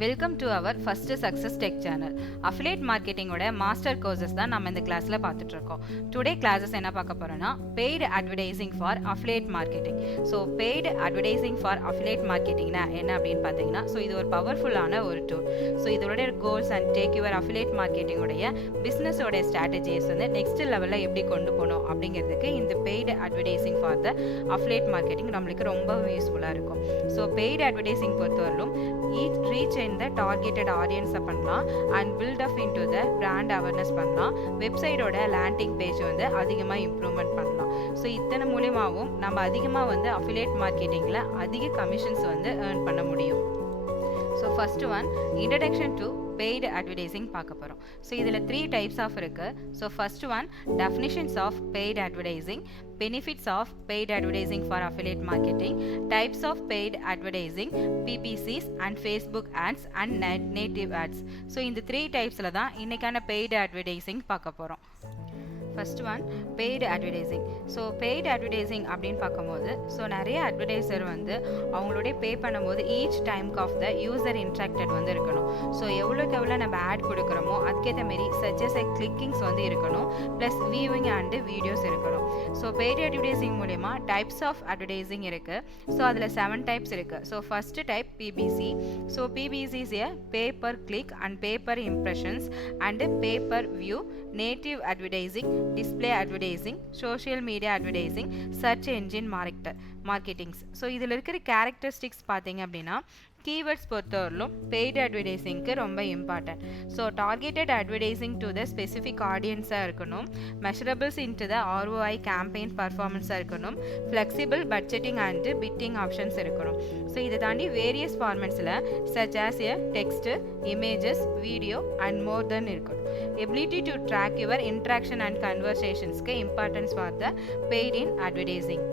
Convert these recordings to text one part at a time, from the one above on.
Welcome to our first success tech channel. Affiliate மார்க்கெட்டிங்கோட master courses தான் நம்ம இந்த கிளாஸில் பார்த்துட்டு இருக்கோம். டுடே கிளாஸஸ் என்ன பார்க்க போகிறோன்னா paid advertising for affiliate marketing. So paid advertising for affiliate மார்க்கெட்டிங்னா என்ன அப்படின்னு பார்த்தீங்கன்னா, ஸோ இது ஒரு பவர்ஃபுல்லான ஒரு டூல். ஸோ இதோட goals and take your affiliate மார்க்கெட்டிங்கோடைய பிஸ்னஸோட ஸ்ட்ராட்டஜிஸ் வந்து நெக்ஸ்ட் லெவலில் எப்படி கொண்டு போகணும் அப்படிங்கிறதுக்கு இந்த paid advertising for the affiliate marketing நம்மளுக்கு ரொம்ப யூஸ்ஃபுல்லாக இருக்கும். ஸோ பெய்டு அட்வர்டைசிங் பொறுத்தவரையிலும் reach in the targeted audience பண்ணலாம் and build up into the brand awareness பண்ணலாம். வெப்சைட்டோட லேண்டிங் பேஜ் வந்து அதிகமாக இம்ப்ரூவ்மெண்ட் பண்ணலாம். ஸோ இத்தனை மூலியமாகவும் நம்ம அதிகமாக வந்து அஃபிலியேட் மார்க்கெட்டிங்கில் அதிக கமிஷன்ஸ் வந்து ஏர்ன் பண்ண முடியும். So first one introduction to paid advertising பார்க்க போகிறோம். ஸோ இதில் 3 டைப்ஸ் ஆஃப் இருக்குது. So first one definitions of paid advertising, benefits of paid advertising for affiliate marketing, types of paid advertising, PPCs and Facebook ads and native ads. So இந்த 3 டைப்ஸில் தான் இன்றைக்கான paid advertising பார்க்க போகிறோம். First one paid advertising. So paid advertising அப்படின்னு பார்க்கும்போது நிறைய advertiser வந்து அவங்களுடைய பே பண்ணும்போது ஈச் டைம்க்கு ஆஃப் த யூசர் இன்ட்ராக்டட் வந்து இருக்கணும். ஸோ எவ்வளோக்கு எவ்வளோ நம்ம ஆட் கொடுக்குறோமோ அதுக்கேற்ற மாரி சஜஸ் கிளிக்கிங்ஸ் வந்து இருக்கணும், ப்ளஸ் வியூவிங் அண்டு வீடியோஸ் இருக்கணும். ஸோ பெய்டு அட்வர்டைசிங் மூலமா டைப்ஸ் ஆஃப் அட்வர்டைசிங் இருக்குது. ஸோ அதில் 7 டைப்ஸ் இருக்குது. So first type BBC. So BBC is a pay per click and pay per impressions and pay per view, native advertising, display advertising, social media advertising, search engine marketings. So இதில் இருக்கிற characteristics பார்த்தீங்க அப்படின்னா keywords பொறுத்தவரையிலும் paid அட்வர்டைசிங்க்கு ரொம்ப important. So targeted advertising to the specific ஆடியன்ஸாக இருக்கணும், measurables into the ROI campaign பர்ஃபார்மன்ஸாக இருக்கணும், flexible budgeting and bidding options இருக்கணும். ஸோ இதை தாண்டி வேரியஸ் ஃபார்மேட்ஸில் such as a text, images, video and more then இருக்கணும். Ability to track your interaction and கன்வர்சேஷன்ஸ்க்கு importance for the paid in advertising.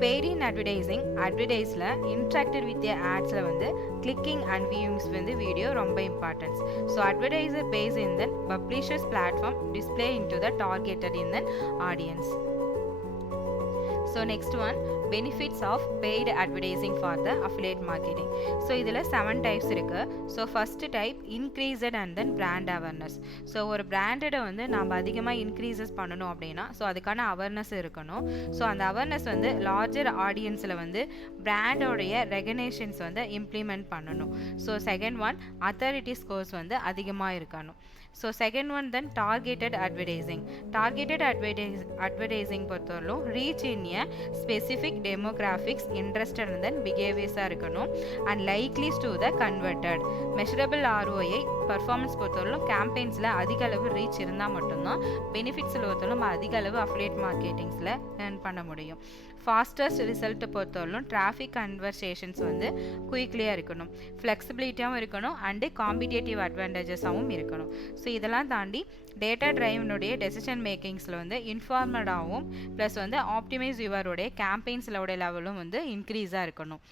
Paid in advertising அட்வர்டைஸில் interacted with ஆட்ஸில் வந்து clicking and viewings வந்து video ரொம்ப importance. So advertiser pays in then publishers platform display in to the targeted in then audience. So next one benefits of paid advertising for the affiliate marketing. So இதில் 7 types இருக்குது. So first type increased and then brand awareness. So ஒரு பிராண்டடை வந்து நம்ம அதிகமாக increases பண்ணணும் அப்படின்னா so அதுக்கான அவேர்னஸ் இருக்கணும். ஸோ அந்த அவேர்னஸ் வந்து லார்ஜர் ஆடியன்ஸில் வந்து பிராண்டோடைய ரெகனேஷன்ஸ் வந்து இம்ப்ளிமெண்ட் பண்ணணும். So second one authority scores வந்து அதிகமாக இருக்கணும். So second one then targeted advertising. Targeted advertising பொறுத்தவரையிலும் reach in a specific demographics, interested and then பிஹேவியர்ஸாக இருக்கணும் and likelies to the converted. Measurable ROI performance பொறுத்தவரையிலும் கேம்பெயின்ஸில் அதிக அளவு ரீச் இருந்தால் மட்டும்தான் பெனிஃபிட்ஸில் பொறுத்தவரைக்கும் நம்ம அதிக அளவு அஃபிலியேட் மார்க்கெட்டிங்ஸில் ஏர்ன் பண்ண முடியும். ஃபாஸ்டஸ்ட் ரிசல்ட்டை பொறுத்தவரையிலும் டிராஃபிக் கன்வர்சேஷன்ஸ் வந்து குயிக்லியாக இருக்கணும், ஃப்ளெக்சிபிலிட்டியாகவும் இருக்கணும் அண்டு காம்படிட்டிவ் அட்வான்டேஜஸாகவும் இருக்கணும். ஸோ இதெல்லாம் தாண்டி டேட்டா டிரைவனுடைய டெசிஷன் மேக்கிங்ஸில் வந்து இன்ஃபார்மடாகவும் ப்ளஸ் வந்து ஆப்டிமைஸ் யுவருடைய கேம்பெயின்ஸோட லெவலும் வந்து இன்க்ரீஸாக இருக்கணும்.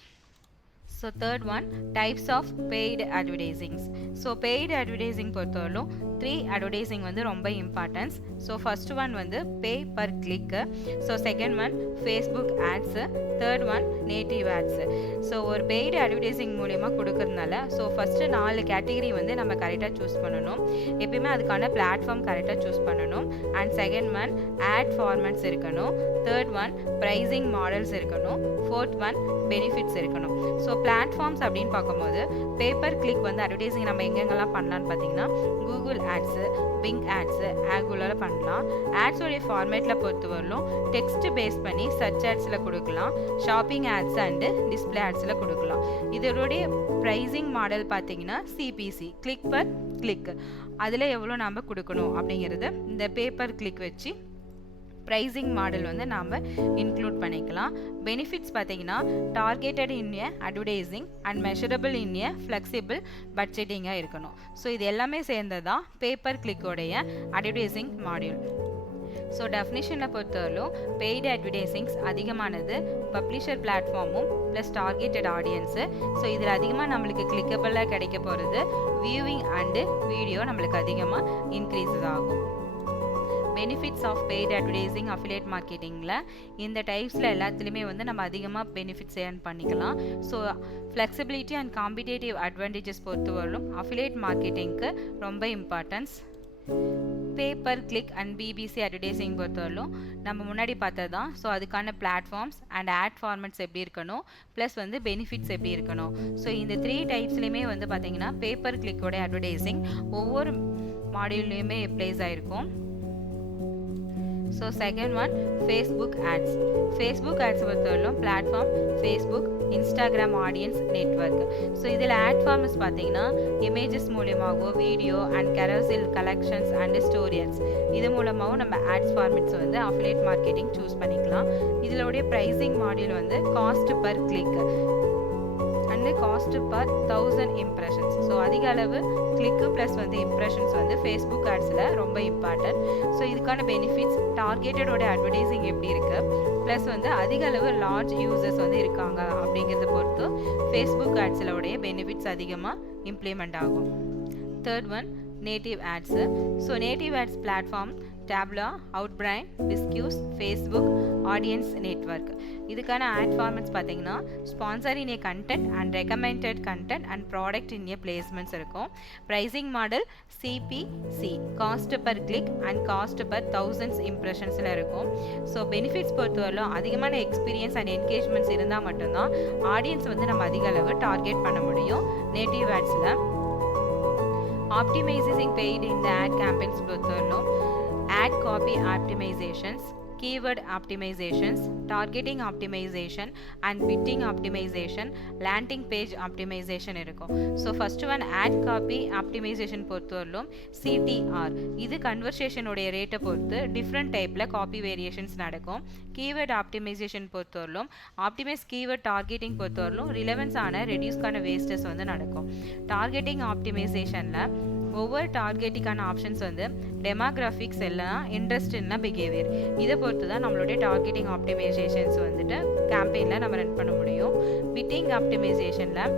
So third one types of paid advertisings. So paid advertising பொறுத்தவரையிலும் 3 அட்வர்டைசிங் வந்து ரொம்ப இம்பார்ட்டன்ஸ். ஸோ ஃபர்ஸ்ட் ஒன் வந்து pay per click. So second one Facebook ads, third one native ads. So ஒரு பெய்டு அட்வர்டைசிங் மூலயமா கொடுக்கறதுனால ஸோ ஃபஸ்ட்டு 4 கேட்டகரி வந்து நம்ம கரெக்டாக சூஸ் பண்ணணும். எப்பயுமே அதுக்கான பிளாட்ஃபார்ம் கரெக்டாக சூஸ் பண்ணணும். And second one ad formats இருக்கணும், தேர்ட் ஒன் ப்ரைஸிங் மாடல்ஸ் இருக்கணும், ஃபோர்த் ஒன் பெனிஃபிட்ஸ் இருக்கணும். ஸோ பிளாட்ஃபார்ம்ஸ் அப்படின்னு பார்க்கும்போது பேப்பர் கிளிக் வந்து அட்வர்டைசிங் நம்ம எங்கெங்கெல்லாம் பண்ணலான்னு பார்த்தீங்கன்னா கூகுள் ஆட்ஸு, பிங் ஆட்ஸு, ஆகுலரில் பண்ணலாம். ஆட்ஸோடைய ஃபார்மேட்டில் பொறுத்தவரையிலும் டெக்ஸ்ட் பேஸ் பண்ணி சர்ச் ஆட்ஸில் கொடுக்கலாம், ஷாப்பிங் ஆட்ஸ் அண்டு டிஸ்பிளே ஆட்ஸில் கொடுக்கலாம். இதோடைய ப்ரைஸிங் மாடல் பார்த்தீங்கன்னா சிபிசி, கிளிக் பர் கிளிக், அதில் எவ்வளோ நாம் கொடுக்கணும் அப்படிங்கிறது இந்த பேப்பர் கிளிக் வச்சு ப்ரைஸிங் மாடல் வந்து நாம் இன்க்ளூட் பண்ணிக்கலாம். பெனிஃபிட்ஸ் பார்த்தீங்கன்னா targeted in a advertising and measurable in a flexible பட்ஜெட்டிங்காக இருக்கணும். ஸோ இது எல்லாமே சேர்ந்தது தான் பேப்பர் கிளிக்கோடைய அட்வர்டைசிங் மாடியூல். ஸோ டெஃபினிஷனை பொறுத்தவரையிலும் பெய்டு அட்வர்டைசிங்ஸ் அதிகமானது பப்ளிஷர் பிளாட்ஃபார்மும் ப்ளஸ் டார்கெட்டட் ஆடியன்ஸு. ஸோ இதில் அதிகமாக நம்மளுக்கு கிளிக்கபிளாக கிடைக்க போகிறது வியூவிங் அண்டு வீடியோ நம்மளுக்கு அதிகமாக இன்க்ரீஸஸ் ஆகும். Benefits of paid advertising affiliate மார்க்கெட்டிங்கில் இந்த டைப்ஸில் எல்லாத்துலேயுமே வந்து நம்ம அதிகமாக பெனிஃபிட்ஸ் ஏர்ன் பண்ணிக்கலாம். So flexibility and competitive advantages பொறுத்தவரையிலும் அஃபிலியேட் மார்க்கெட்டிங்க்கு ரொம்ப importance. Pay per click and PPC advertising பொறுத்தவரையிலும் நம்ம முன்னாடி பார்த்தது தான். ஸோ அதுக்கான பிளாட்ஃபார்ம்ஸ் அண்ட் ஆட் ஃபார்மேட்ஸ் எப்படி இருக்கணும், ப்ளஸ் வந்து பெனிஃபிட்ஸ் எப்படி இருக்கணும். ஸோ இந்த 3 டைப்ஸ்லையுமே வந்து பார்த்தீங்கன்னா பேப்பர் கிளிக்கோட அட்வர்டைசிங் ஒவ்வொரு மாடியூல்லையுமே ப்ளேஸ் ஆகிருக்கும். So second one Facebook ads. Facebook ads பொறுத்தவரையிலும் platform Facebook, Instagram audience network. So இதில் ஆட் ஃபார்ம்ஸ் பார்த்தீங்கன்னா இமேஜஸ் மூலியமாகவோ video and carousel collections and stories இது மூலமாகவும் நம்ம ஆட்ஸ் ஃபார்மேட்ஸ் வந்து அஃபிலியேட் மார்க்கெட்டிங் சூஸ் பண்ணிக்கலாம். இதோடைய ப்ரைஸிங் மாடியூல் வந்து cost per click and cost per 1000 impressions. So அதிக அளவு கிளிக்கு ப்ளஸ் வந்து இம்ப்ரெஷன்ஸ் வந்து ஃபேஸ்புக் ஆட்ஸில் ரொம்ப இம்பார்ட்டன்ட். ஸோ இதுக்கான பெனிஃபிட்ஸ் டார்கெட்டடோட அட்வர்டைசிங் எப்படி இருக்குது, ப்ளஸ் வந்து அதிக அளவு லார்ஜ் யூசர்ஸ் வந்து இருக்காங்க அப்படிங்கிறத பொறுத்து ஃபேஸ்புக் ஆட்ஸிலோடைய பெனிஃபிட்ஸ் அதிகமாக இம்ப்ளிமெண்ட் ஆகும். Third one native ads. So native ads platform Taboola, Outbrain, Disqus, Facebook audience network. இதுக்கான ஆட் ஃபார்மேட்ஸ் பார்த்தீங்கன்னா sponsor in a content and recommended content and product in a placements இருக்கும். Pricing model CPC, cost per click and cost per 1000 இம்ப்ரெஷன்ஸில் இருக்கும். So benefits பொறுத்தவரையிலும் அதிகமான experience and engagements இருந்தால் மட்டும்தான் audience வந்து நம்ம அதிக அளவு டார்கெட் பண்ண முடியும் நேட்டிவ் ஆட்ஸில். ஆப்டிமைசிங் பெய்டு இந்த ஆட் கேம்பெயின்ஸ் பொறுத்தவரையிலும் ad copy optimizations, keyword optimizations, targeting optimization and bidding optimization, landing page optimization இருக்கும். So first one ad copy optimization பொறுத்தவரையிலும் CTR இது கன்வர்சேஷனுடைய ரேட்டை பொறுத்து டிஃப்ரெண்ட் டைப்பில் காப்பி வேரியேஷன்ஸ் நடக்கும். கீவேர்ட் ஆப்டிமைசேஷன் பொறுத்தவரையிலும் ஆப்டிமைஸ் கீவேர்ட் டார்கெட்டிங் பொறுத்தவரையிலும் ரிலவன்ஸான ரெடியூஸ்க்கான வேஸ்டஸ் வந்து நடக்கும். டார்கெட்டிங் ஆப்டிமைசேஷனில் ஒவ்வொரு டார்கெட்டிங்கான ஆப்ஷன்ஸ் வந்து டெமோகிராஃபிக்ஸ் இல்லைனா இன்ட்ரெஸ்ட் இல்லைனா பிஹேவியர் இதை பொறுத்து தான் நம்மளுடைய டார்கெட்டிங் ஆப்டிமைசேஷன்ஸ் வந்துட்டு கேம்பெயினில் நம்ம ரன் பண்ண முடியும். பிட்டிங் ஆப்டிமைசேஷனில்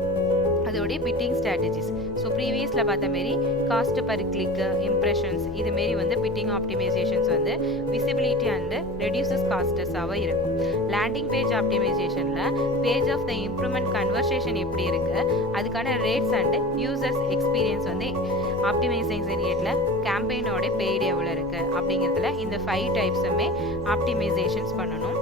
அதோடைய பிட்டிங் ஸ்ட்ராட்டஜிஸ். ஸோ ப்ரீவியஸில் பார்த்த மாரி காஸ்ட் பர் கிளிக், இம்ப்ரெஷன்ஸ் இதுமாரி வந்து பிட்டிங் ஆப்டிமைசேஷன்ஸ் வந்து விசிபிலிட்டி அண்டு ரெடியூசஸ் காஸ்டஸாக இருக்கும். லேண்டிங் பேஜ் ஆப்டிமைசேஷனில் page of the improvement conversation எப்படி இருக்குது, அதுக்கான ரேட்ஸ் அண்டு யூசர்ஸ் எக்ஸ்பீரியன்ஸ் வந்து ஆப்டிமைசேஷன் ரேட்டில் கேம்பெயினோட பெய்டு எவ்வளோ இருக்குது அப்படிங்கிறதுல இந்த 5 டைப்ஸுமே ஆப்டிமைசேஷன்ஸ் பண்ணணும்.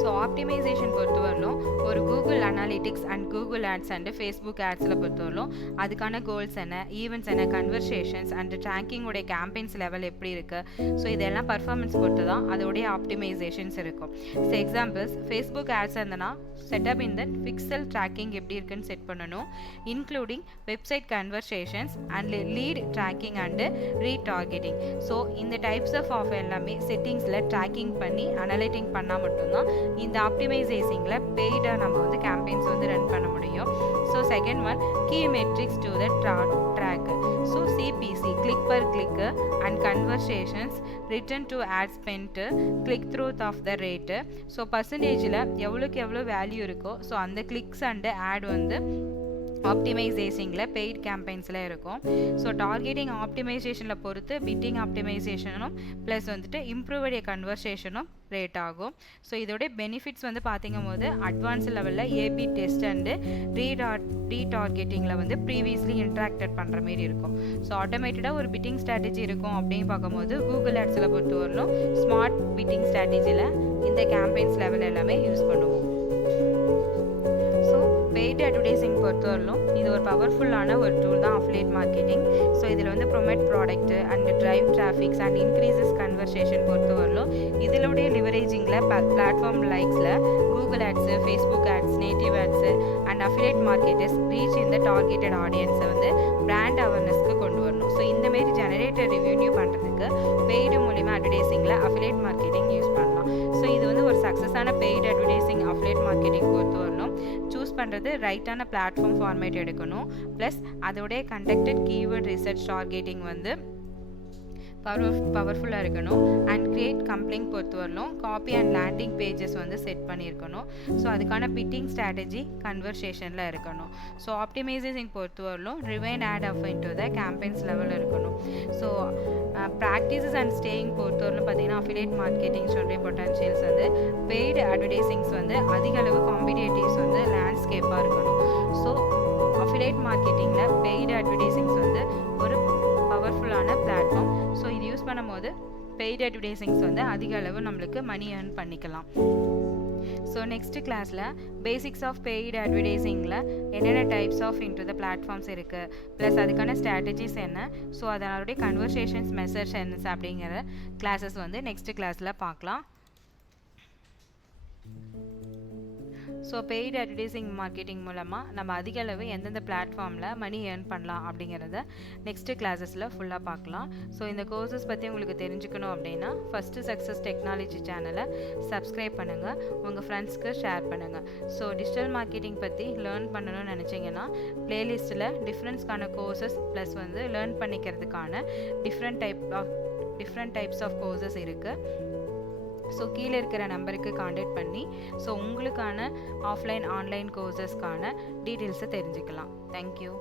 ஸோ ஆப்டிமைசேஷன் பொறுத்தவரையிலும் ஒரு Google analytics and Google ads and Facebook ஆட்ஸில் பொறுத்தவரையிலும் அதுக்கான கோல்ஸ் என்ன, ஈவெண்ட்ஸ் என்ன, கன்வர்சேஷன்ஸ் அண்ட் ட்ராக்கிங்கோடைய கேம்பெயின்ஸ் லெவல் எப்படி இருக்குது, ஸோ இதெல்லாம் பர்ஃபார்மன்ஸ் பொறுத்து தான் அதோடைய ஆப்டிமைசேஷன்ஸ் இருக்கும். ஸோ எக்ஸாம்பிள்ஸ் ஃபேஸ்புக் ஆட்ஸ் இருந்தனா செட்டப் இந்த பிக்சல் ட்ராக்கிங் எப்படி இருக்குன்னு செட் பண்ணணும், including website conversations and lead tracking and retargeting. So இந்த டைப்ஸ் ஆஃப் எல்லாமே செட்டிங்ஸில் ட்ராக்கிங் பண்ணி அனலைட்டிங் பண்ணால் மட்டும்தான் இந்த ஆப்டிமைசேஷனில் பெய்டாக நம்ம வந்து கேம்பெயின்ஸ் வந்து ரன் பண்ண முடியும். So second one key metrics to the track. So CPC click per click and conversations, return to ad spend, click through of the rate. So பர்சன்டேஜில் எவ்வளோக்கு எவ்வளோ வேல்யூ இருக்கோ ஸோ அந்த கிளிக்ஸ் அண்டு ஆட் வந்து ஆப்டிமைசேஷனில் paid கேம்பெயின்ஸில் இருக்கும். So targeting ஆப்டிமைசேஷனில் பொறுத்து fitting ஆப்டிமைசேஷனும் plus வந்துட்டு improved கன்வர்சேஷனும் rate ஆகும். ஸோ இதோடைய பெனிஃபிட்ஸ் வந்து பார்த்திங்கும் போது அட்வான்ஸ் லெவலில் ஏபி டெஸ்ட் அண்டு ரீடார்கெட்டிங்கில் வந்து ப்ரீவியஸ்லி இன்ட்ராக்டட் பண்ணுற மாரி இருக்கும். ஸோ ஆட்டோமேட்டடாக ஒரு பிட்டிங் ஸ்ட்ராட்டஜி இருக்கும் அப்படின்னு பார்க்கும்போது கூகுள் ஆட்ஸில் பொறுத்தவரையிலும் ஸ்மார்ட் பிட்டிங் ஸ்ட்ராட்டஜியில் இந்த கேம்பெயின்ஸ் லெவல் எல்லாமே யூஸ் பண்ணுவோம். பெய்டு அட்வர்டைசிங் பொறுத்தவரையிலும் இது ஒரு பவர்ஃபுல்லான ஒரு டூல் தான் அஃபிலியேட் மார்க்கெட்டிங். ஸோ இதில் வந்து promote product and drive traffics and increases conversation பொறுத்தவரையிலும் இதிலுடைய லிவரேஜிங்கில் பிளாட்ஃபார்ம் லைக்ஸில் Google ads, Facebook ads, native ads and affiliate marketers reach இந்த டார்கெட்டட் ஆடியன்ஸை வந்து பிராண்ட் அவேர்னஸ்க்கு கொண்டு வரணும். ஸோ இந்தமாரி ஜெனரேட்டர் ரெவென்யூ பண்ணுறதுக்கு பெய்டு மூலிமா அட்வர்டைசிங்கில் அஃபிலியேட் மார்க்கெட்டிங் யூஸ் பண்ணலாம். ஸோ இது வந்து ஒரு சக்ஸஸான பெய்டு அட்வர்டைசிங் அஃபிலியேட் மார்க்கெட்டிங் பொறுத்தவரையிலும் சூஸ் பண்ணுறது ரைட்டான பிளாட்ஃபார்ம் ஃபார்மேட் எடுக்கணும். ப்ளஸ் அதோடைய கண்டக்டட் கீவேர்ட் ரிசர்ச் டார்கெட்டிங் வந்து பவர்ஃபுல்லாக இருக்கணும். அண்ட் கிரியேட் கம்ப்ளைண்ட் பொறுத்தவரையிலும் காப்பி அண்ட் லேண்டிங் பேஜஸ் வந்து செட் பண்ணியிருக்கணும். ஸோ அதுக்கான பிட்டிங் ஸ்ட்ராட்டஜி கன்வர்சேஷனில் இருக்கணும். ஸோ ஆப்டிமைசேஷன் பொறுத்தவரையிலும் refine ad up into the campaigns லெவலில் இருக்கணும். ஸோ ப்ராக்டிசஸ் அண்ட் ஸ்டேயிங் பொறுத்தவரையிலும் பார்த்தீங்கன்னா அஃபிலியேட் மார்க்கெட்டிங் சொல்கிற பொட்டன்ஷியல்ஸ் வந்து பெய்டு அட்வர்டைசிங்ஸ் வந்து அதிக அளவு காம்படிட்டிவ்ஸ் வந்து லேண்ட்ஸ்கேப்பாக இருக்கணும். ஸோ அஃபிலியேட் மார்க்கெட்டிங்கில் பெய்டு அட்வர்டைசிங்ஸ் வந்து ஒரு பவர்ஃபுல்லான பிளாட்ஃபார்ம். ஸோ இது யூஸ் பண்ணும்போது பெய்டு அட்வர்டைசிங்ஸ் வந்து அதிக அளவு நம்மளுக்கு மணி ஏர்ன் பண்ணிக்கலாம். ஸோ நெக்ஸ்ட் கிளாஸில் பேசிக்ஸ் ஆஃப் பெய்டு அட்வர்டைசிங்கில் என்னென்ன types of into the platforms இருக்குது, ப்ளஸ் அதுக்கான ஸ்ட்ராட்டஜிஸ் என்ன, ஸோ அதனுடைய கன்வர்சேஷன்ஸ் மெசேஜ் என்ன அப்படிங்கிற கிளாஸஸ் வந்து நெக்ஸ்ட் கிளாஸில் பார்க்கலாம். ஸோ பெய்டு அட்வர்டைசிங் மார்க்கெட்டிங் மூலமாக நம்ம அதிக அளவு எந்தெந்த பிளாட்ஃபார்மில் மணி ஏர்ன் பண்ணலாம் அப்படிங்கிறத நெக்ஸ்ட்டு கிளாஸஸில் ஃபுல்லாக பார்க்கலாம். ஸோ இந்த கோர்சஸ் பற்றி உங்களுக்கு தெரிஞ்சுக்கணும் அப்படின்னா ஃபஸ்ட்டு சக்ஸஸ் டெக்னாலஜி சேனலை சப்ஸ்கிரைப் பண்ணுங்கள், உங்கள் ஃப்ரெண்ட்ஸ்க்கு ஷேர் பண்ணுங்கள். ஸோ டிஜிட்டல் மார்க்கெட்டிங் பற்றி லேர்ன் பண்ணணும்னு நினச்சிங்கன்னா ப்ளேலிஸ்ட்டில் டிஃப்ரெண்ட்ஸ்க்கான கோர்சஸ் ப்ளஸ் வந்து லேர்ன் பண்ணிக்கிறதுக்கான டிஃப்ரெண்ட் டைப்ஸ் ஆஃப் கோர்சஸ் இருக்குது. ஸோ கீழே இருக்கிற நம்பருக்கு காண்டாக்ட் பண்ணி ஸோ உங்களுக்கான ஆஃப்லைன் ஆன்லைன் கோர்சஸ்க்கான டீட்டெயில்ஸை தெரிஞ்சுக்கலாம். தேங்க்யூ.